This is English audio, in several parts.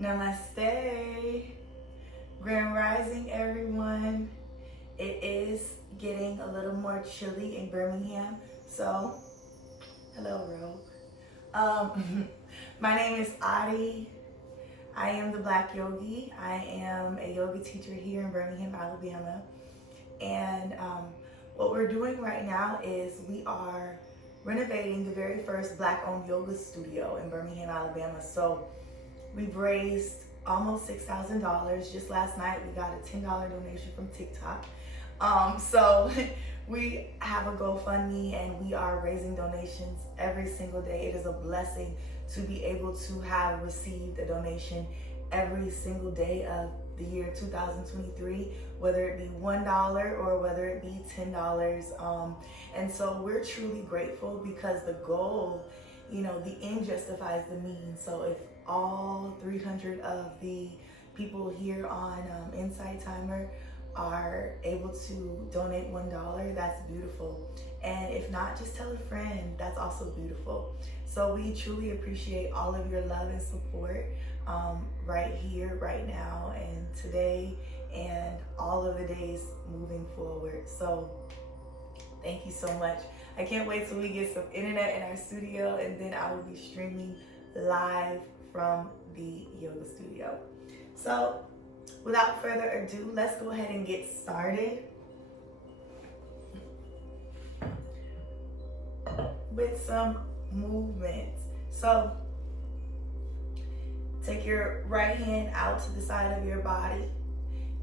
Namaste. Grand Rising, everyone. It is getting a little more chilly in Birmingham, so hello, Rogue. My name is Adi. I am the Black Yogi. I am a yoga teacher here in Birmingham, Alabama. And what we're doing right now is we are renovating the very first Black-owned yoga studio in Birmingham, Alabama. So we've raised almost $6,000. Just last night, we got a $10 donation from TikTok. So we have a GoFundMe and we are raising donations every single day. It is a blessing to be able to have received a donation every single day of the year 2023, whether it be $1 or whether it be $10. And so we're truly grateful because the goal, the end justifies the means. So if all 300 of the people here on Insight Timer are able to donate $1, that's beautiful. And if not, just tell a friend. That's also beautiful. So we truly appreciate all of your love and support right here, right now, and today, and all of the days moving forward. So thank you so much. I can't wait till we get some internet in our studio, and then I will be streaming live from the yoga studio. So without further ado, let's go ahead and get started with some movements. So take your right hand out to the side of your body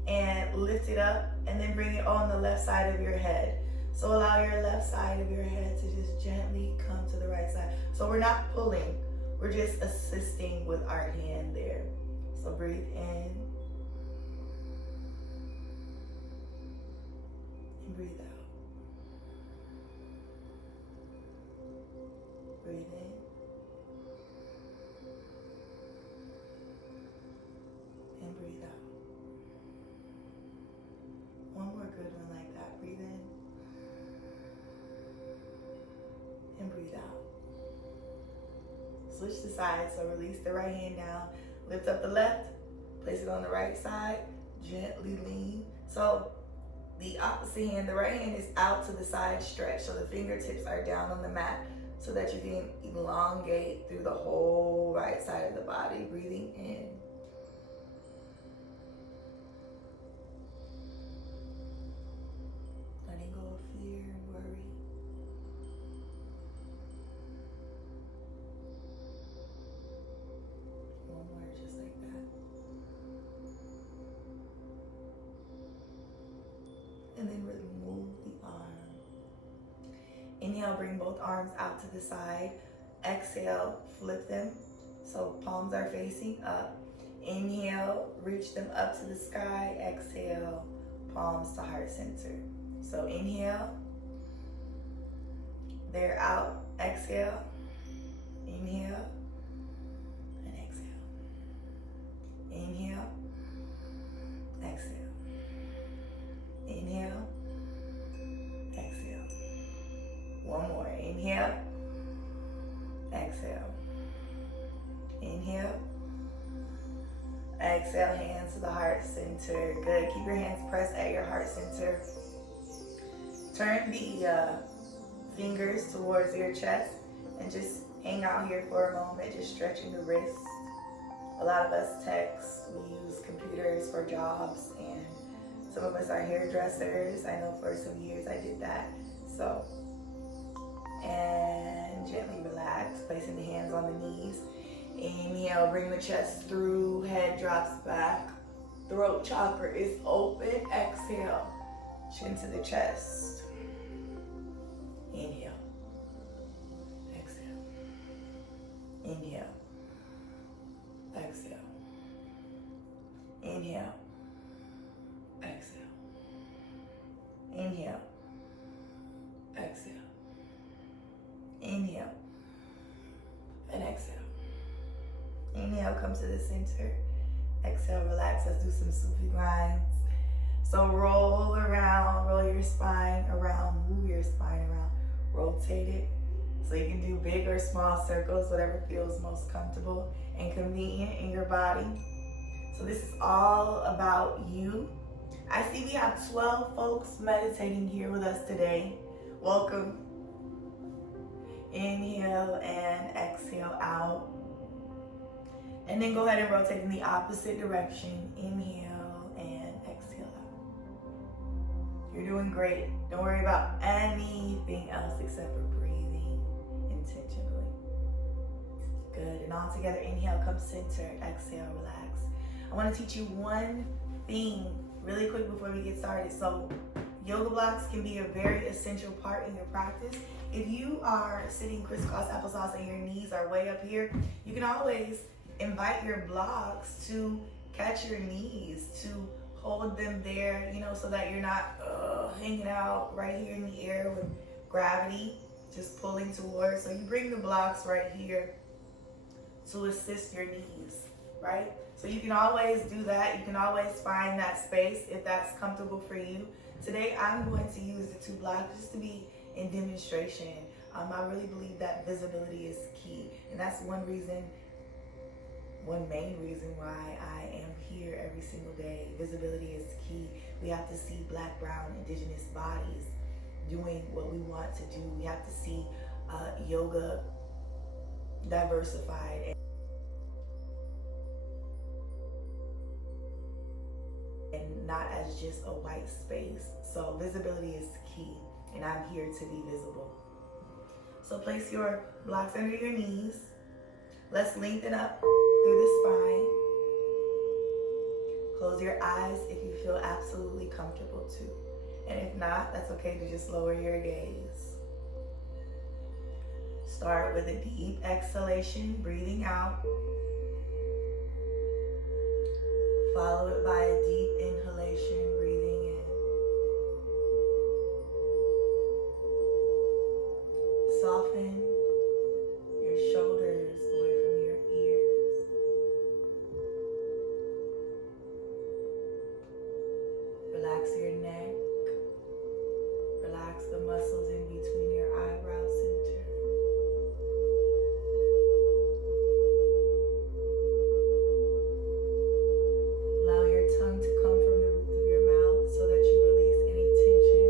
and lift it up, and then bring it on the left side of your head. So allow your left side of your head to just gently come to the right side. So we're not pulling, we're just assisting with our hand there. So breathe in and breathe out. Breathe in and breathe out. One more good one like that. Breathe in and breathe out. Switch the sides. So release the right hand down. Lift up the left. Place it on the right side. Gently lean. So the opposite hand, the right hand is out to the side, stretch. So the fingertips are down on the mat so that you can elongate through the whole right side of the body. Breathing in. Letting go of fear and worry. One more, just like that. And then remove the arm. Inhale, bring both arms out to the side. Exhale, flip them. So palms are facing up. Inhale, reach them up to the sky. Exhale, palms to heart center. So inhale, they're out. Exhale, inhale, and exhale. Inhale, exhale. Inhale, exhale. One more. Inhale, exhale. Inhale, exhale. Hands to the heart center. Good. Keep your hands pressed at your heart center. Turn the fingers towards your chest and just hang out here for a moment, just stretching the wrists. A lot of us text, we use computers for jobs, and some of us are hairdressers. I know for some years I did that. So, and gently relax, placing the hands on the knees. Inhale, bring the chest through, head drops back. Throat chakra is open. Exhale, chin to the chest. Inhale, exhale. Inhale, exhale. Inhale, exhale. Inhale, exhale. Inhale, and exhale. Inhale, come to the center. Exhale, relax. Let's do some Sufi grinds. So roll around, roll your spine around, move your spine around, rotate it, So you can do big or small circles, whatever feels most comfortable and convenient in your body. So this is all about you. I see we have 12 folks meditating here with us today. Welcome. Inhale and exhale out. And then go ahead and rotate in the opposite direction. Inhale and exhale out. You're doing great. Don't worry about anything else except for breathing intentionally. Good. And all together, inhale, come center, exhale, relax. I want to teach you one thing really quick before we get started. So yoga blocks can be a very essential part in your practice. If you are sitting crisscross applesauce and your knees are way up here, you can always invite your blocks to catch your knees, to hold them there, so that you're not hanging out right here in the air with gravity just pulling towards. So you bring the blocks right here to assist your knees, right? So you can always do that. You can always find that space if that's comfortable for you. Today I'm going to use the two blocks just to be in demonstration. I really believe that visibility is key, and that's one main reason why I am here every single day. Visibility is key. We have to see Black, brown, indigenous bodies doing what we want to do. We have to see yoga diversified and not as just a white space. So visibility is key, and I'm here to be visible. So place your blocks under your knees. Let's lengthen up through the spine. Close your eyes if you feel absolutely comfortable to. And if not, that's okay to just lower your gaze. Start with a deep exhalation, breathing out. Follow it by a deep inhalation, breathing in. Soften your shoulders away from your ears. Relax your neck. Relax the muscles in between your eyebrow center. Allow your tongue to come from the roof of your mouth so that you release any tension.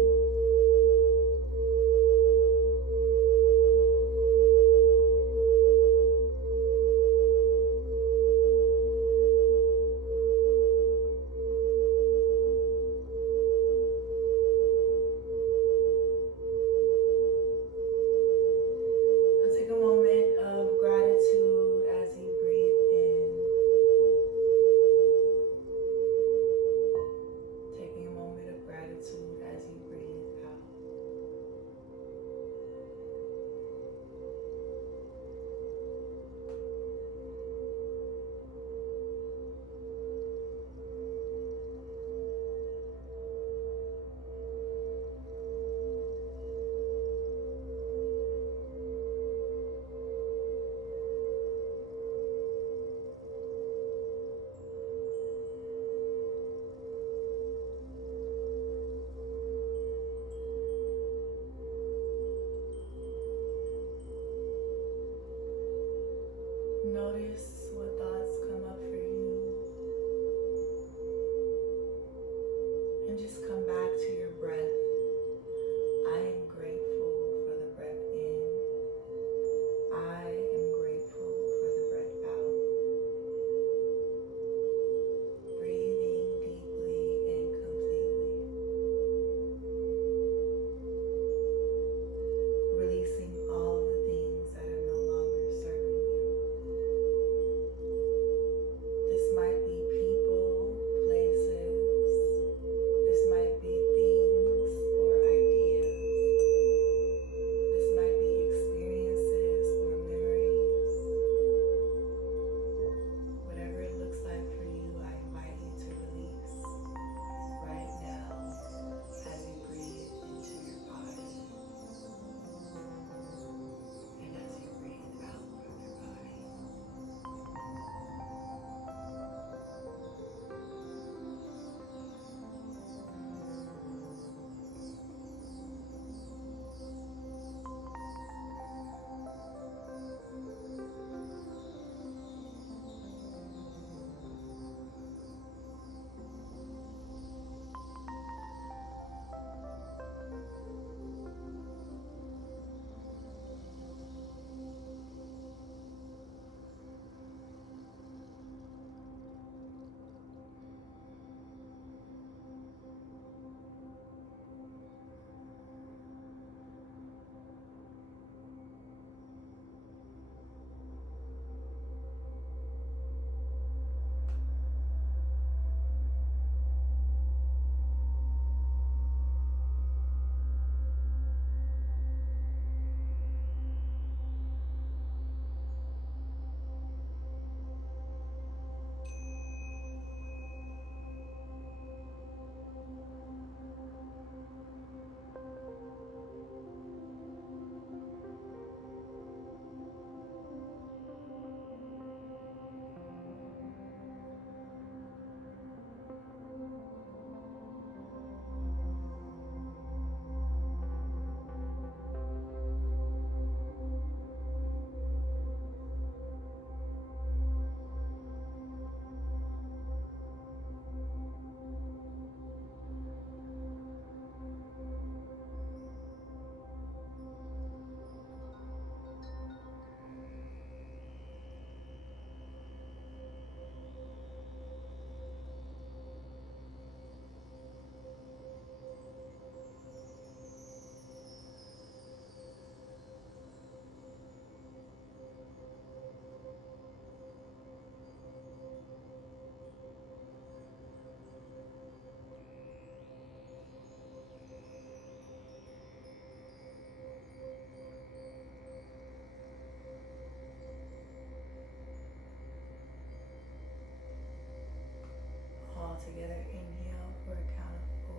together. Inhale for a count of 4,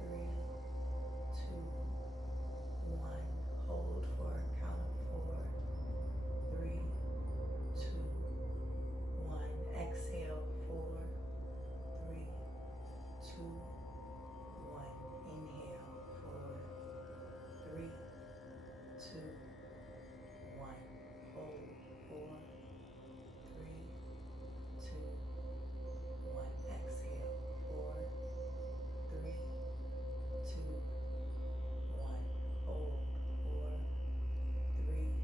3, 2, 1. Hold for a count of 4, 3, 2, 1. Exhale, 4, 3, 2, 1. Inhale, 4, 3, 2, 1. Hold, 4, 3, 2, 1. Exhale, 4, 3, 2, 1. Hold, 4, 3,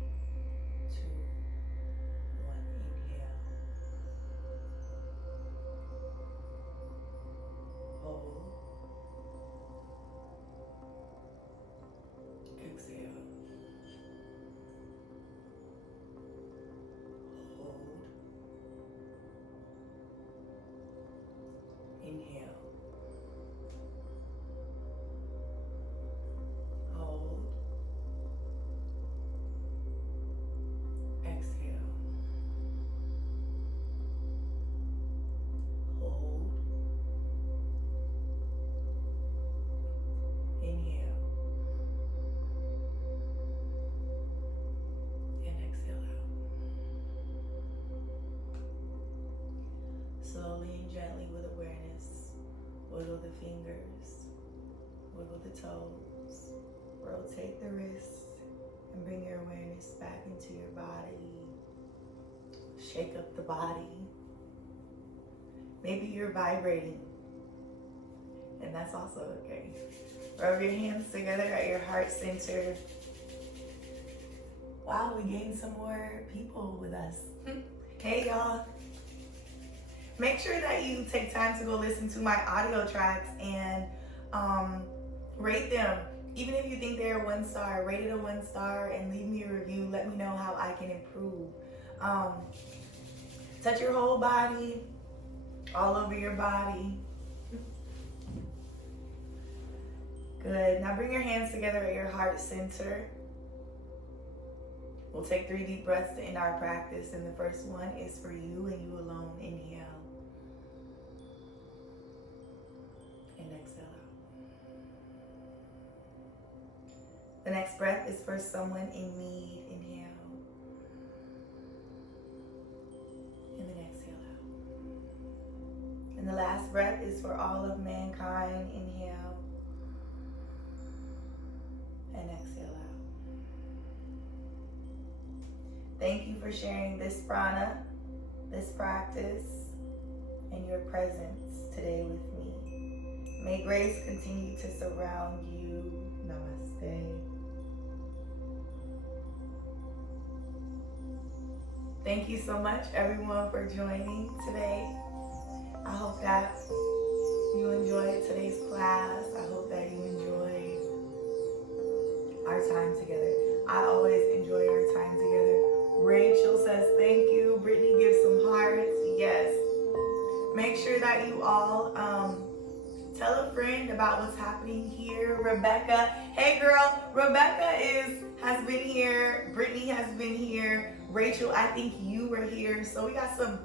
2, 1. Inhale. Hold. Exhale. Hold. Inhale. Hold. Exhale. Hold. Inhale. And exhale out. Slowly and gently with awareness, wiggle the fingers, wiggle the toes, rotate the wrists, and bring your awareness back into your body. Shake up the body. Maybe you're vibrating, and that's also okay. Rub your hands together at your heart center. Wow, we gained some more people with us. Hey, y'all. Make sure that you take time to go listen to my audio tracks and rate them. Even if you think they're 1 star, rate it a 1 star and leave me a review. Let me know how I can improve. Touch your whole body, all over your body. Good. Now bring your hands together at your heart center. We'll take 3 deep breaths to end our practice, and the first one is for you and you alone. Inhale. And exhale out. The next breath is for someone in need. Inhale. And then exhale out. And the last breath is for all of mankind. Inhale. And exhale out. Thank you for sharing this prana, this practice, and your presence today with me. May grace continue to surround you. Namaste. Thank you so much, everyone, for joining today. I hope that you enjoyed today's class. I hope that you enjoyed our time together. I always enjoy our time together. Rachel says thank you. Brittany gives some hearts. Yes. Make sure that you all tell a friend about what's happening here. Rebecca, hey girl, Rebecca has been here. Brittany has been here. Rachel, I think you were here. So we got some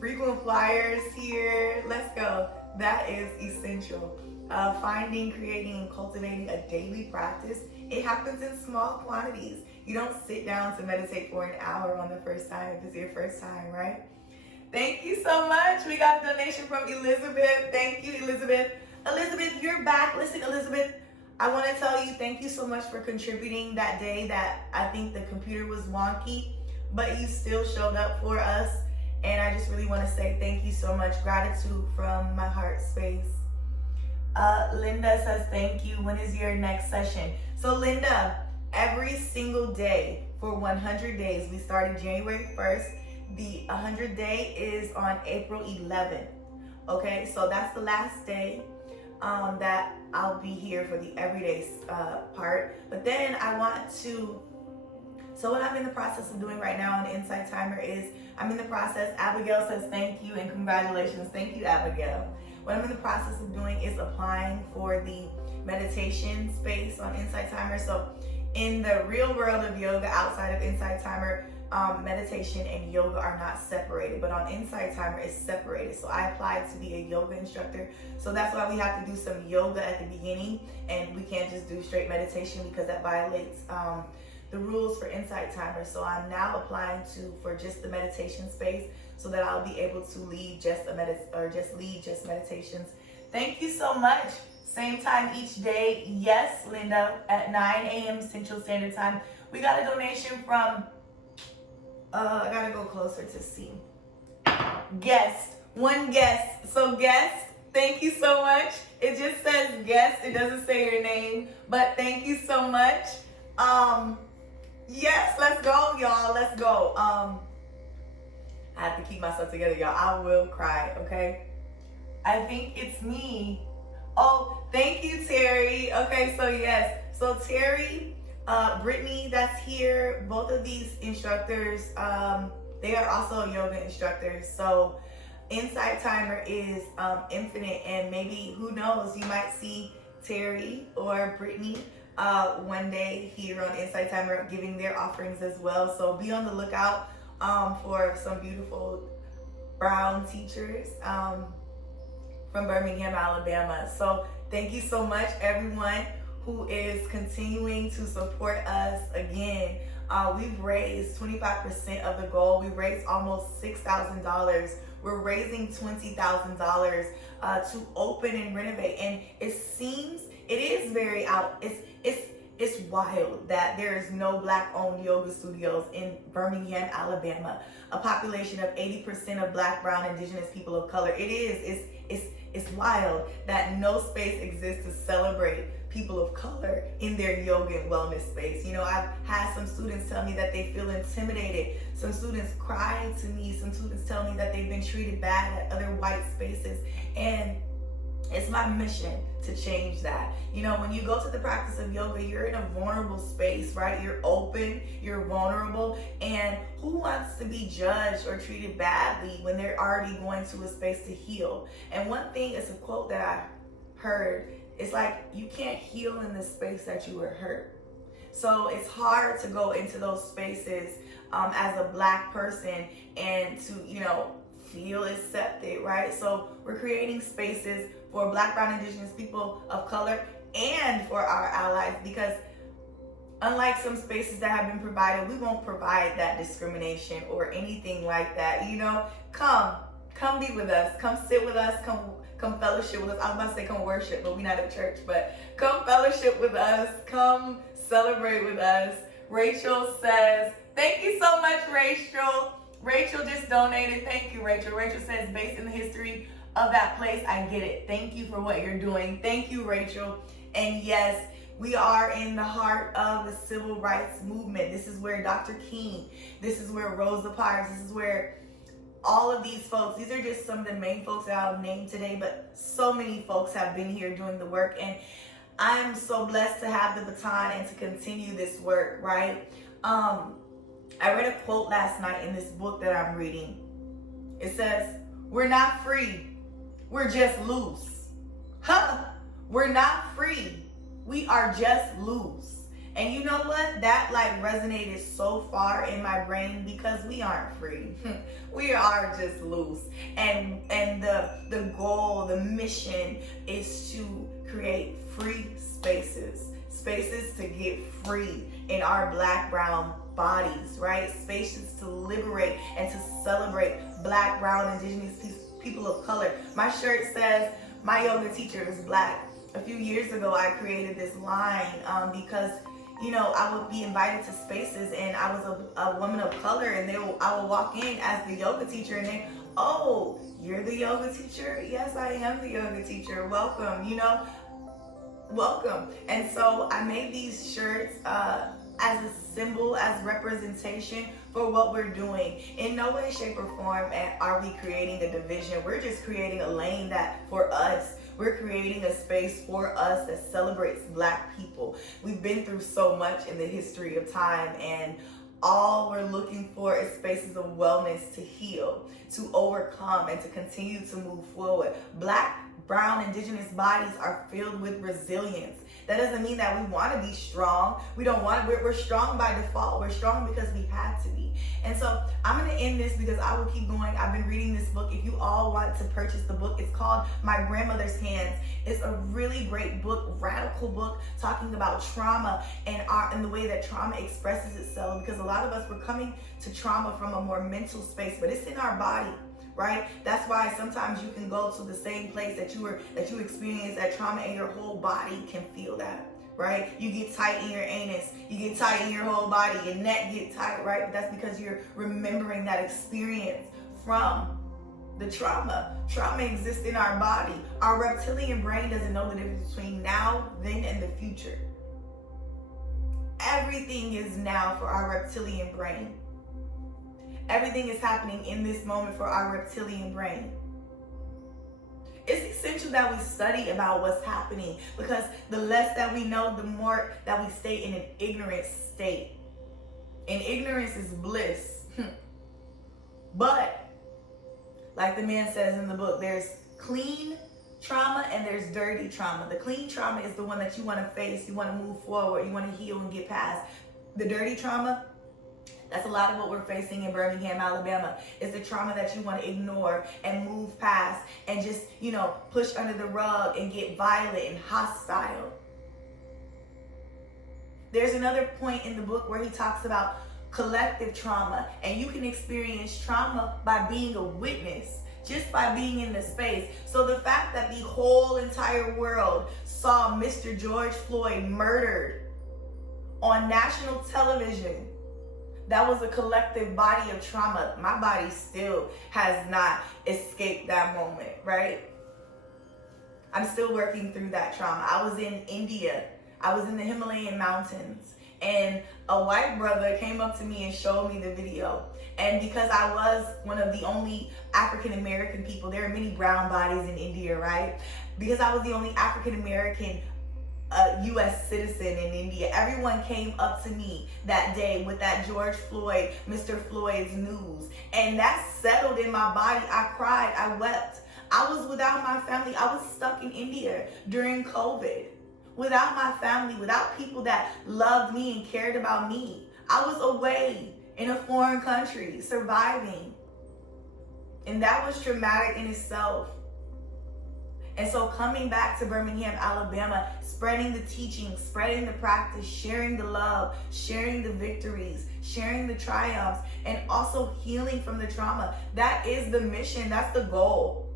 frequent flyers here. Let's go. That is essential. Finding, creating, and cultivating a daily practice. It happens in small quantities. You don't sit down to meditate for an hour on the first time if it's your first time, right? Thank you so much. We got a donation from Elizabeth. Thank you, Elizabeth. Elizabeth, you're back. Listen, Elizabeth, I want to tell you thank you so much for contributing that day that I think the computer was wonky, but you still showed up for us. And I just really want to say thank you so much. Gratitude from my heart space. Linda says thank you. When is your next session? So Linda, every single day for 100 days. We started January 1st. The 100 day is on April 11th. Okay, so that's the last day that I'll be here for the everyday part. But then I want to, so what I'm in the process of doing right now on Insight Timer is I'm in the process, Abigail says thank you and congratulations. Thank you, Abigail. What I'm in the process of doing is applying for the meditation space on Insight Timer. So in the real world of yoga outside of Insight Timer, meditation and yoga are not separated, but on Insight Timer it's separated. So I applied to be a yoga instructor, so that's why we have to do some yoga at the beginning, and we can't just do straight meditation because that violates the rules for Insight Timer. So I'm now applying for just the meditation space, so that I'll be able to lead just meditations. Thank you so much. Same time each day. Yes, Linda, at 9 a.m. Central Standard Time. We got a donation from, I gotta go closer to see. One guest. So guest, thank you so much. It just says guest. It doesn't say your name, but thank you so much. Yes, let's go, y'all. Let's go. I have to keep myself together, y'all. I will cry, okay? I think it's me. Oh, thank you, Terry. Okay, so yes. So Terry, Brittany that's here, both of these instructors, they are also yoga instructors. So Insight Timer is infinite, and maybe, who knows, you might see Terry or Brittany one day here on Insight Timer giving their offerings as well. So be on the lookout for some beautiful brown teachers from Birmingham, Alabama. So thank you so much, everyone who is continuing to support us. Again, we've raised 25% of the goal. We raised almost $6,000. We're raising $20,000 to open and renovate. And it is very out. It's wild that there is no Black-owned yoga studios in Birmingham, Alabama. A population of 80% of Black, brown, indigenous people of color. It's wild that no space exists to celebrate people of color in their yoga and wellness space. You know, I've had some students tell me that they feel intimidated. Some students cry to me. Some students tell me that they've been treated bad at other white spaces. And it's my mission to change that. You know, when you go to the practice of yoga, you're in a vulnerable space, right? You're open, you're vulnerable, and who wants to be judged or treated badly when they're already going to a space to heal? And one thing is a quote that I heard. It's like, you can't heal in the space that you were hurt. So it's hard to go into those spaces as a Black person and to, you know, feel accepted, right? So we're creating spaces for Black, brown, indigenous people of color and for our allies, because unlike some spaces that have been provided, we won't provide that discrimination or anything like that. You know, come be with us, come sit with us, come fellowship with us. I was about to say come worship, but we're not at church, but come fellowship with us, come celebrate with us. Rachel says, thank you so much, Rachel. Rachel just donated. Thank you, Rachel. Rachel says, based in the history of that place, I get it. Thank you for what you're doing. Thank you, Rachel. And yes, we are in the heart of the civil rights movement. This is where Dr. King, this is where Rosa Parks, this is where all of these folks, these are just some of the main folks that I'll name today, but so many folks have been here doing the work. And I am so blessed to have the baton and to continue this work, right? I read a quote last night in this book that I'm reading. It says, we're not free, we're just loose. We're not free, we are just loose. And you know what? That like resonated so far in my brain, because we aren't free. We are just loose. And the goal, the mission is to create free spaces. Spaces to get free in our Black, brown bodies, right? Spaces to liberate and to celebrate Black, brown, indigenous people of color. My shirt says, my yoga teacher is Black. A few years ago, I created this line because, you know, I would be invited to spaces and I was a woman of color, and I would walk in as the yoga teacher and they, oh, you're the yoga teacher? Yes, I am the yoga teacher. Welcome, you know, welcome. And so I made these shirts as a symbol, as representation for what we're doing. In no way, shape, or form are we creating a division. We're just creating a lane that for us. We're creating a space for us that celebrates Black people. We've been through so much in the history of time, and all we're looking for is spaces of wellness to heal, to overcome, and to continue to move forward. Black brown indigenous bodies are filled with resilience. That doesn't mean that we want to be strong. We don't want to, we're strong by default. We're strong because we had to be. And so I'm going to end this because I will keep going. I've been reading this book. If you all want to purchase the book, it's called My Grandmother's Hands. It's a really great book, radical book, talking about trauma and the way that trauma expresses itself. Because a lot of us, we're coming to trauma from a more mental space, but it's in our body. Right? That's why sometimes you can go to the same place that you experienced that trauma and your whole body can feel that, right? You get tight in your anus, you get tight in your whole body, your neck get tight, right? But that's because you're remembering that experience from the trauma. Trauma exists in our body. Our reptilian brain doesn't know the difference between now, then, and the future. Everything is now for our reptilian brain. Everything is happening in this moment for our reptilian brain. It's essential that we study about what's happening, because the less that we know, the more that we stay in an ignorant state. And ignorance is bliss. But, like the man says in the book, there's clean trauma and there's dirty trauma. The clean trauma is the one that you want to face, you want to move forward, you want to heal and get past. The dirty trauma, that's a lot of what we're facing in Birmingham, Alabama. Is the trauma that you want to ignore and move past and just, push under the rug and get violent and hostile. There's another point in the book where he talks about collective trauma, and you can experience trauma by being a witness, just by being in the space. So the fact that the whole entire world saw Mr. George Floyd murdered on national television, that was a collective body of trauma. My body still has not escaped that moment, right? I'm still working through that trauma. I was in India. I was in the Himalayan mountains, and a white brother came up to me and showed me the video. And because I was one of the only African American people, there are many brown bodies in India, right? Because I was the only African American U.S. citizen in India, everyone came up to me that day with that George Floyd, Mr. Floyd's news. And that settled in my body. I cried, I wept. I was without my family. I was stuck in India during COVID. Without my family, without people that loved me and cared about me. I was away in a foreign country, surviving. And that was traumatic in itself. And so coming back to Birmingham, Alabama, spreading the teaching, spreading the practice, sharing the love, sharing the victories, sharing the triumphs, and also healing from the trauma. That is the mission. That's the goal.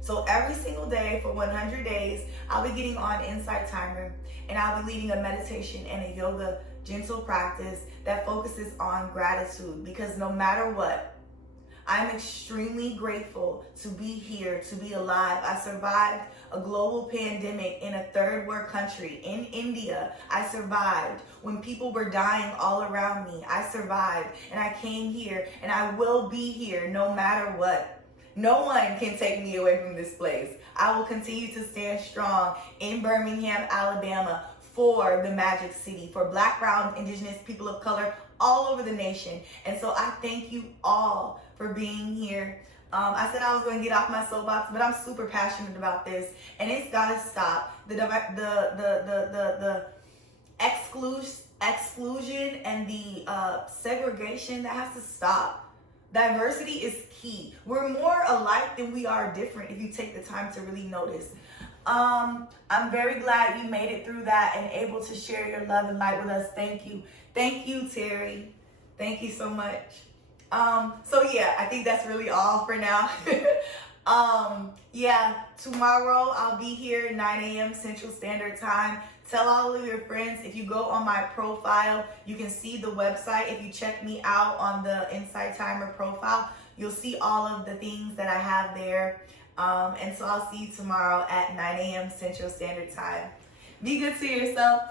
So every single day for 100 days, I'll be getting on Insight Timer, and I'll be leading a meditation and a yoga gentle practice that focuses on gratitude, because no matter what, I'm extremely grateful to be here, to be alive. I survived a global pandemic in a third world country, in India. I survived when people were dying all around me. I survived, and I came here, and I will be here no matter what. No one can take me away from this place. I will continue to stand strong in Birmingham, Alabama, for the Magic City, for Black, brown, indigenous, people of color, all over the nation. And so I thank you all for being here. I said I was going to get off my soapbox, but I'm super passionate about this, and it's got to stop. The exclusion and the segregation, that has to stop. Diversity is key. We're more alike than we are different if you take the time to really notice. I'm very glad you made it through that and able to share your love and light with us. Thank you. Thank you, Terry. Thank you so much. So yeah, I think that's really all for now. Tomorrow I'll be here at 9 a.m. Central Standard Time. Tell all of your friends. If you go on my profile, you can see the website. If you check me out on the Insight Timer profile, you'll see all of the things that I have there. And so I'll see you tomorrow at 9 a.m. Central Standard Time. Be good to yourself.